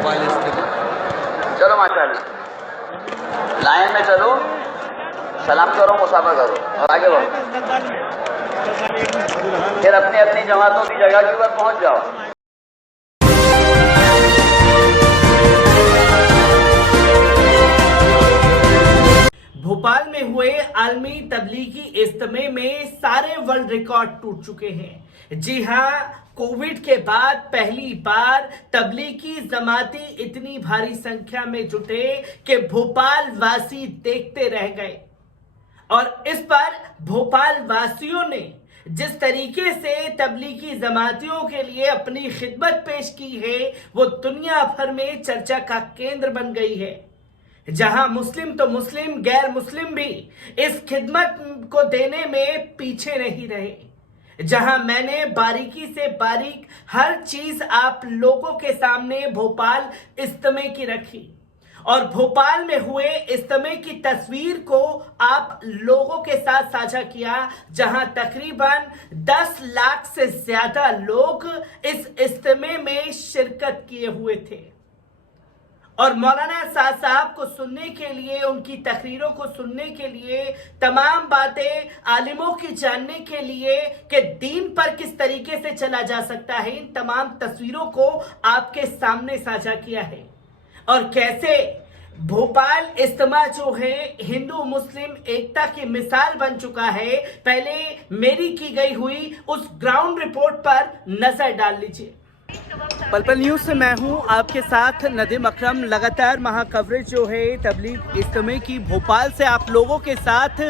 भोपाल स्थित। चलो माशाल्लाह, लाइन में चलो, सलाम करो, मुसाफा करो और आगे बढ़ो। फिर अपनी अपनी जमातों की जगह के ऊपर पहुंच जाओ। भोपाल में हुए आलमी तबलीगी इज्तिमा में सारे वर्ल्ड रिकॉर्ड टूट चुके हैं। जी हां, कोविड के बाद पहली बार तबलीगी जमाती इतनी भारी संख्या में जुटे कि भोपाल वासी देखते रह गए। और इस पर भोपाल वासियों ने जिस तरीके से तबलीगी जमातियों के लिए अपनी खिदमत पेश की है, वो दुनिया भर में चर्चा का केंद्र बन गई है। जहां मुस्लिम तो मुस्लिम, गैर मुस्लिम भी इस खिदमत को देने में पीछे नहीं रहे। जहां मैंने बारीकी से बारीक हर चीज आप लोगों के सामने भोपाल इज्तिमा की रखी और भोपाल में हुए इज्तिमा की तस्वीर को आप लोगों के साथ साझा किया, जहां तकरीबन 10 लाख से ज्यादा लोग इस इज्तिमा में शिरकत किए हुए थे। और मौलाना साद साहब को सुनने के लिए, उनकी तकरीरों को सुनने के लिए, तमाम बातें आलिमों की जानने के लिए कि दीन पर किस तरीके से चला जा सकता है, इन तमाम तस्वीरों को आपके सामने साझा किया है। और कैसे भोपाल इज्तिमा जो है हिंदू मुस्लिम एकता की मिसाल बन चुका है। पहले मेरी की गई हुई उस ग्राउंड रिपोर्ट पर नजर डाल लीजिए। पल न्यूज से मैं हूं आपके साथ नदीम अकरम। लगातार महा कवरेज जो है तबलीग इज्तिमा की भोपाल से आप लोगों के साथ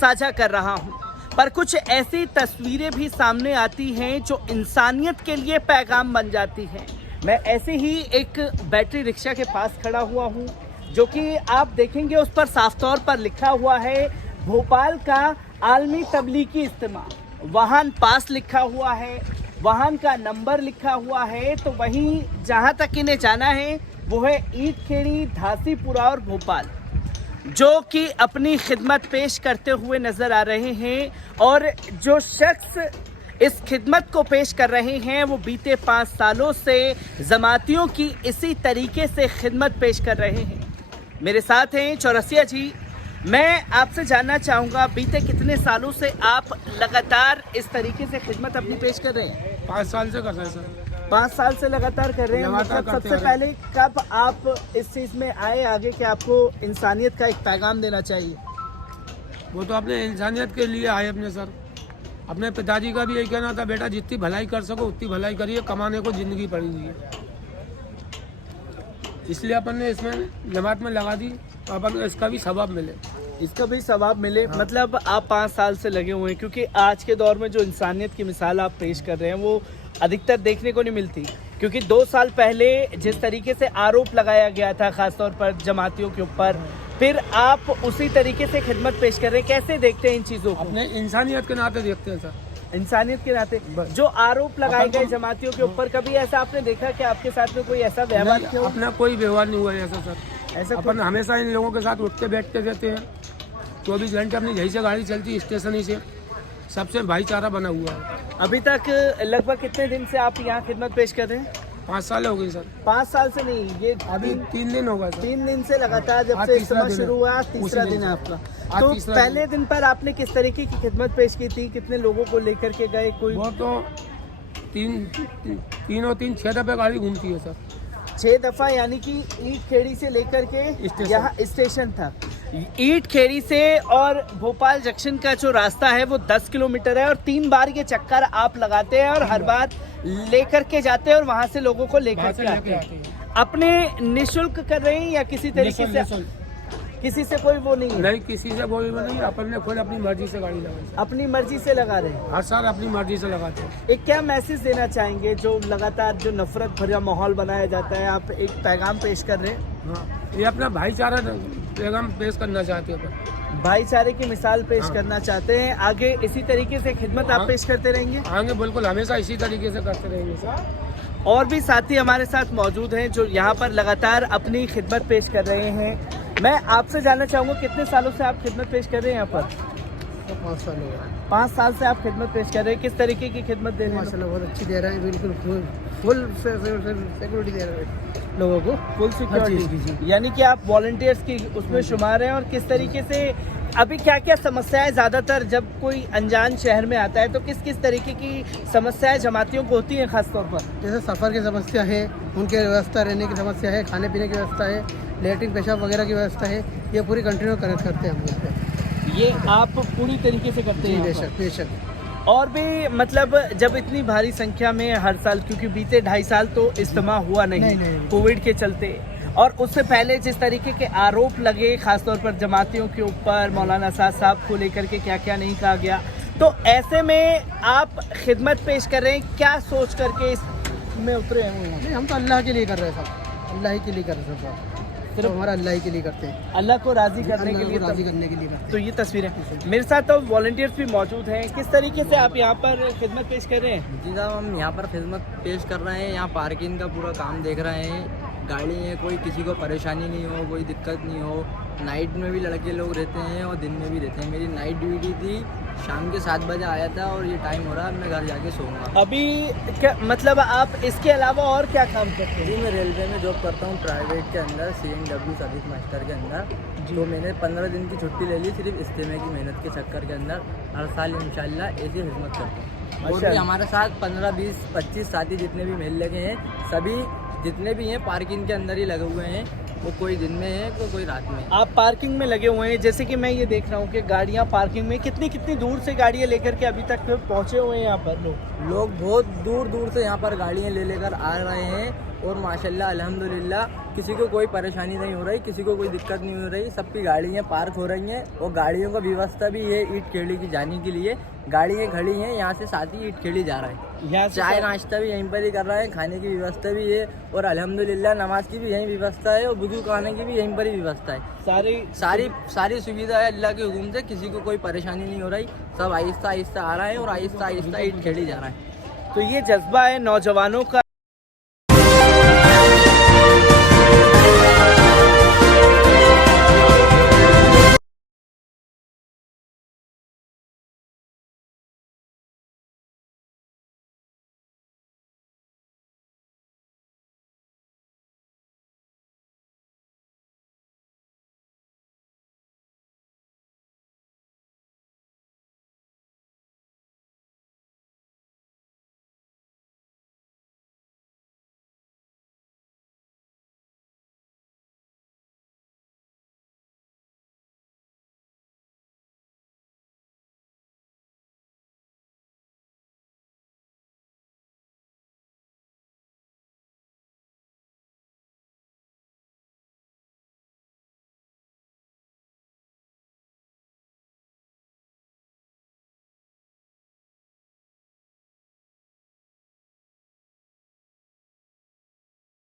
साझा कर रहा हूं, पर कुछ ऐसी तस्वीरें भी सामने आती हैं जो इंसानियत के लिए पैगाम बन जाती हैं। मैं ऐसे ही एक बैटरी रिक्शा के पास खड़ा हुआ हूं, जो कि आप देखेंगे उस पर साफ तौर पर लिखा हुआ है भोपाल का आलमी तबलीगी इज्तिमा। वाहन पास लिखा हुआ है, वाहन का नंबर लिखा हुआ है। तो वहीं जहां तक इन्हें जाना है वो है ईट खेड़ी, धासीपुरा और भोपाल, जो कि अपनी खिदमत पेश करते हुए नजर आ रहे हैं। और जो शख्स इस खिदमत को पेश कर रहे हैं वो बीते 5 सालों से जमातियों की इसी तरीके से खिदमत पेश कर रहे हैं। मेरे साथ हैं चौरसिया जी। मैं आपसे जानना चाहूँगा, बीते कितने सालों से आप लगातार इस तरीके से खिदमत अपनी पेश कर रहे हैं? 5 साल से कर रहे हैं सर। 5 साल से लगातार कर रहे हैं। मतलब सबसे पहले कब आप इस चीज़ में आए आगे कि आपको इंसानियत का एक पैगाम देना चाहिए? वो तो अपने इंसानियत के लिए आए अपने सर। अपने पिताजी का भी यही कहना था, बेटा जितनी भलाई कर सको उतनी भलाई करिए, कमाने को जिंदगी पड़ी हुई है। इसलिए अपन ने इसमें जमात में लगा दी, तो अपन को इसका भी सवाब मिले। इसका भी सवाब मिले। हाँ। मतलब आप 5 साल से लगे हुए हैं, क्योंकि आज के दौर में जो इंसानियत की मिसाल आप पेश कर रहे हैं वो अधिकतर देखने को नहीं मिलती। क्योंकि 2 साल पहले जिस तरीके से आरोप लगाया गया था खासतौर पर जमातियों के ऊपर, फिर आप उसी तरीके से खिदमत पेश कर रहे हैं। कैसे देखते हैं इन चीज़ों को? अपने इंसानियत के नाते देखते हैं सर। इंसानियत के नाते जो आरोप लगाए गए जमातियों के ऊपर, कभी ऐसा आपने देखा कि आपके साथ में कोई ऐसा व्यवहार किया? अपना कोई व्यवहार नहीं हुआ है ऐसा सर। ऐसा अपन हमेशा इन लोगों के साथ उठते बैठते रहते हैं। 24 घंटे अपनी यहीं से गाड़ी चलती है, स्टेशन ही से। सबसे भाईचारा बना हुआ है। अभी तक लगभग कितने दिन से आप यहाँ खिदमत पेश कर रहे हैं? 5 साल हो गए सर। 5 साल से नहीं, ये अभी 3 दिन हो गए सर। 3 दिन से लगातार जब से इज्तिमा शुरू हुआ, तीसरा दिन है आपका। तो पहले दिन पर आपने किस तरीके की खिदमत पेश की थी? कितने लोगों को लेकर के गए? कोई वो तो 6 दफे गाड़ी घूमती है सर। 6 दफा, यानी कि ईट खेड़ी से लेकर के यहाँ स्टेशन था। ईट खेड़ी से और भोपाल जंक्शन का जो रास्ता है वो 10 किलोमीटर है और 3 बार ये चक्कर आप लगाते हैं और हर बार लेकर के जाते हैं और वहाँ से लोगों को लेकर के आते हैं। अपने निःशुल्क कर रहे हैं या किसी तरीके से? किसी से कोई वो नहीं है? नहीं, किसी से कोई वो नहीं। अपन ने खुद अपनी मर्जी से गाड़ी लगाई। अपनी मर्जी से लगा रहे हैं? हर साल अपनी मर्जी से लगाते हैं। एक क्या मैसेज देना चाहेंगे जो लगातार जो नफरत भरा माहौल बनाया जाता है, आप एक पैगाम पेश कर रहे हैं? हाँ, ये अपना भाईचारा पैगाम पेश करना चाहते हैं। भाईचारे की मिसाल पेश करना चाहते हैं। आगे इसी तरीके से खिदमत आप पेश करते रहेंगे? आगे बिल्कुल हमेशा इसी तरीके से करते रहेंगे सर। और भी साथी हमारे साथ मौजूद हैं जो यहाँ पर लगातार अपनी खिदमत पेश कर रहे हैं। मैं आपसे जानना चाहूँगा, कितने सालों से आप खिदमत पेश कर रहे हैं यहाँ पर? 5 साल हो गए। 5 साल से आप खिदमत पेश कर रहे हैं, किस तरीके की खिदमत दे रहे हैं? माशाल्लाह बहुत अच्छी दे रहे हैं, बिल्कुल फुल सिक्योरिटी दे रहे हैं लोगों को, फुल हर चीज़ की, सिक्योरिटी, यानी कि आप वॉलंटियर्स की उसमें शुमार हैं। और किस तरीके से अभी क्या क्या समस्याएं ज़्यादातर जब कोई अनजान शहर में आता है तो किस किस तरीके की समस्याएं जमातियों को होती हैं खासतौर पर? जैसे सफ़र की समस्या है, उनके व्यवस्था रहने की समस्या है, खाने पीने की व्यवस्था है, लेटरिन पेशाब वगैरह की व्यवस्था है, ये पूरी कंटिन्यू करते हैं हम यहाँ पे। ये आप पूरी तरीके से करते जी हैं? बेशक बेशक। और भी मतलब जब इतनी भारी संख्या में हर साल, क्योंकि बीते 2.5 साल तो इज्तिमा हुआ नहीं कोविड के चलते, और उससे पहले जिस तरीके के आरोप लगे खासतौर पर जमातियों के ऊपर, मौलाना साहब को लेकर के क्या क्या नहीं कहा गया, तो ऐसे में आप खिदमत पेश कर रहे हैं, क्या सोच करके इसमें उतरे हैं? नहीं, हम तो अल्लाह के लिए कर रहे हैं सब, अल्लाह ही के लिए कर रहे हैं सब, सिर्फ हमारा अल्लाह ही के लिए करते हैं, अल्लाह को राजी करने के अल्लाह लिए। को राज़ी करने के लिए करते तो ये तस्वीरें मेरे साथ तो वॉलंटियर्स भी मौजूद हैं, किस तरीके से आप यहाँ पर खिदमत पेश कर रहे हैं? जी साहब, हम यहाँ पर खिदमत पेश कर रहे हैं, यहाँ पार्किंग का पूरा काम देख रहे हैं, गाड़ी है, कोई किसी को परेशानी नहीं हो, कोई दिक्कत नहीं हो। नाइट में भी लड़के लोग रहते हैं और दिन में भी रहते हैं। मेरी नाइट ड्यूटी थी, शाम के 7 बजे आया था और ये टाइम हो रहा है, अब मैं घर जाके सोऊंगा। अभी क्या मतलब आप इसके अलावा और क्या काम करते हैं? जी, मैं रेलवे में जॉब करता हूँ प्राइवेट के अंदर, CNW सर्विस मास्टर के अंदर। तो मैंने 15 दिन की छुट्टी ले ली सिर्फ इस्तीमे की मेहनत के चक्कर के अंदर। हर साल इंशाल्लाह ऐसी खिदमत करता हूँ। और भी हमारे साथ 15, 20, 25 साथी जितने भी मेल लगे हैं, सभी जितने भी हैं पार्किंग के अंदर ही लगे हुए हैं। वो कोई दिन में है तो कोई रात में। आप पार्किंग में लगे हुए हैं, जैसे कि मैं ये देख रहा हूँ कि गाड़ियाँ पार्किंग में कितनी कितनी दूर से गाड़ियाँ लेकर के अभी तक पहुँचे हुए हैं यहाँ पर लोग बहुत दूर दूर से यहाँ पर गाड़ियाँ ले लेकर आ रहे हैं। और माशाल्लाह अल्हम्दुलिल्लाह किसी को कोई परेशानी नहीं हो रही, किसी को कोई दिक्कत नहीं हो रही, सबकी गाड़ियाँ पार्क हो रही हैं। और गाड़ियों का व्यवस्था भी है ईट खेड़ी की जाने के लिए, गाड़ियाँ खड़ी हैं, यहाँ से साथ ही ईट खेड़ी जा रहा है। चाय नाश्ता भी यहीं पर ही कर रहे हैं, खाने की व्यवस्था भी है और अल्हम्दुलिल्लाह नमाज की भी यहीं व्यवस्था है और वुज़ू खाने की भी यहीं पर ही व्यवस्था है। सारी सुविधा है अल्लाह के हुक्म से, किसी को कोई परेशानी नहीं हो रही, सब आहिस्ता आहिस्ता आ रहा है और आहिस्ता आहिस्ता ईट खेड़ी जा रहा है। तो ये जज्बा है नौजवानों का